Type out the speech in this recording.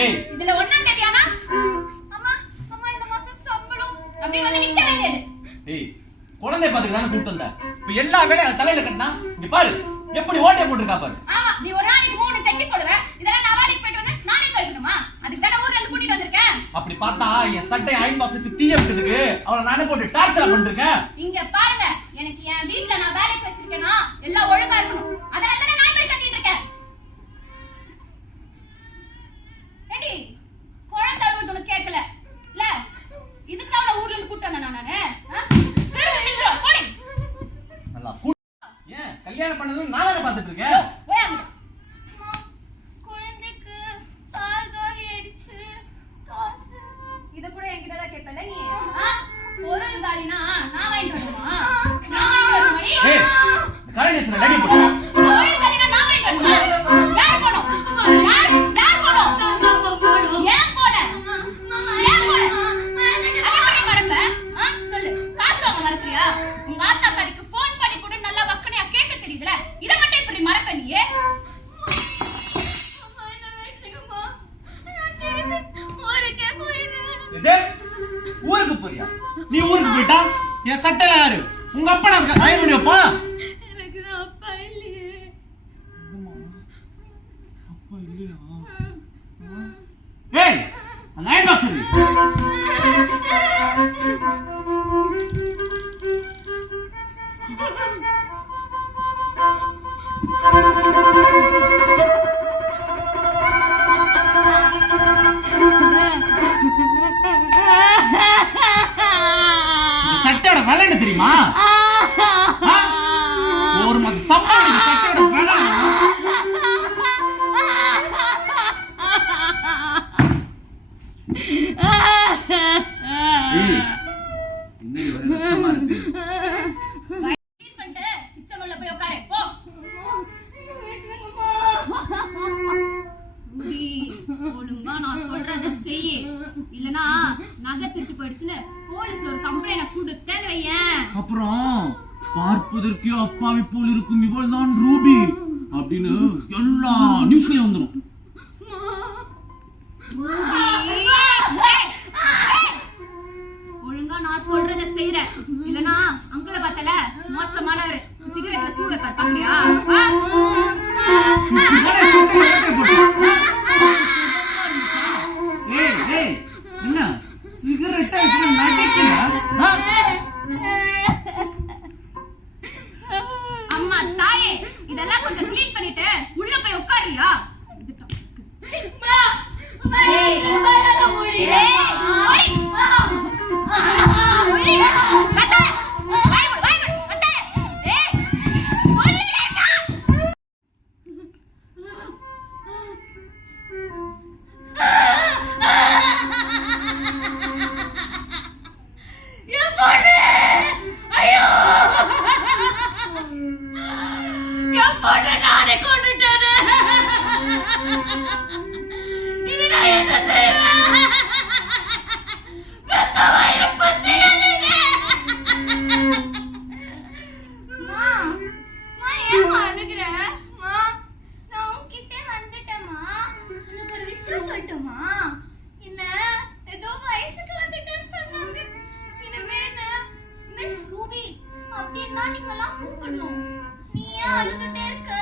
ஏய் இதுல ஒண்ணா தெரியானா அம்மா அம்மா இந்த மாசம் சம்பளம் அப்படி வந்து நிக்க வேண்டியது. ஏய் குழந்தை பாத்துக்கறானே கூட்டி வந்த. இப்ப எல்லா வேலையும் தலையில கட்டனா இங்க பாரு எப்படி ஓட்டை போட்டுருக்கா பாரு. ஆமா நீ ஒரு நாளைக்கு 3 சட்டி போடுவ. இதெல்லாம் நான் வேலைக்கு போயிட்டு வந்து நானே துவைக்கணுமா? அதுக்கு தான ஊர்ல இருந்து கூட்டிட்டு வந்திருக்கேன். அப்படி பார்த்தா என் சட்டை அயன் பாக்ஸ் வச்சு தீய வச்சதுக்கு அவளை நானே போட்டு டார்ச்சர் பண்ணிருக்கேன். இங்க பாருங்க எனக்கு என் வீட்ல நான் வேலைக்கு வச்சிருக்கேனா எல்லாம் ஒழுங்கா இருக்கணும். அதனால தான் நான் இப்படி கத்திட்டு இருக்கேன். ஏடி குழந்தை அழுவுறது கேட்கல இல்ல இதுக்கு தான் ஊர்ல இருந்து கூட்டி வந்தேன் நானு. போடி நல்லா ஏன் கல்யாணம் பண்ணதும் நானே பாத்துட்டு இருக்கேன். குழந்தைக்கு பால் காலி ஆயிடுச்சு காசு இத கூட என்கிட்ட தான் கேப்பல நீ. பொருள் காலினா நான் வாங்கிட்டு வரணுமா? நான் வாங்கிட்டு வரணுமா நீ? ஏய் காலேஜ்ல ரெடி பண்ணு. பொருள் காலினா நான் வாங்கிட்டு வரணுமா? யார் போணும்? யார் போணும்? ஏன் போல? ஏன் போல? அடி மறப்ப? சொல்லு காசு வாங்க மறக்கறியா? உங்க ஆத்தா காரிக்கு ஃபோன் பண்ணி கூட நல்லா வக்கனையா கேட்க தெரியுதுல. இத மட்டும் இப்படி மறப்ப நீ? அம்மா என்ன வேணுமா? நான் திரும்பி ஊருக்கே போயிடுறேன். எது ஊருக்கு போறியா? நீ ஊருக்கு போயிட்டா என் சட்டை யாரு? உங்க அப்பா நான் அயன் பண்ணி வைப்பா. எனக்கு தான் அப்பா இல்லையே. அப்பா இல்லையா? ஏய் அந்த அயன் பாக்ஸ் எடு. சட்டையோட விலை என்ன தெரியுமா? ஒரு மாசம் சம்பளம் சட்டையோட விலை. ஒழுங்கா நான் சொல்றத செய்யி இல்லனா நகை திருட்டு போயிடுச்சுன்னு போலீஸ்ல ஒரு கம்ப்ளைண்ட் கொடுத்தேன்னு வையேன். அப்புறம் பார்ப்பதற்கு அப்பாவி போல் இருக்கும் இவள் தான் ரூபி அப்படின்னு எல்லா நியூஸ்லயும் வந்துடும். ஒழுங்கா நான் சொல்றத செய்யற இல்லனா அங்கிள பார்த்தல மோசமானவர் சிகரெட்ல சூடு வைப்பார் பாக்கறியா? என்ன சிகரெட்டா இப்படி நடிக்கிறா? அம்மா தாயே இதெல்லாம் கொஞ்சம் க்ளீன் பண்ணிட்டு உள்ள போய் உட்காருறியா? நானே கொண்டுட்டேன். இது நான் என்ன செய்வேன்? பெத்த வயிறு பத்தி ஏன் அழுகுற? நான் உன்கிட்ட வந்துட்டேம்மா. உனக்கு ஒரு விஷயம் சொல்லட்டுமா? என்ன ஏதோ வயசுக்கு வந்துட்டேன்னு சொன்னாங்க. இனிமே மிஸ் ரூபி அப்படின்னு தான் நீங்க எல்லாம் கூப்பிடணும். நீ ஏன் அழுதுட்டே இருக்க?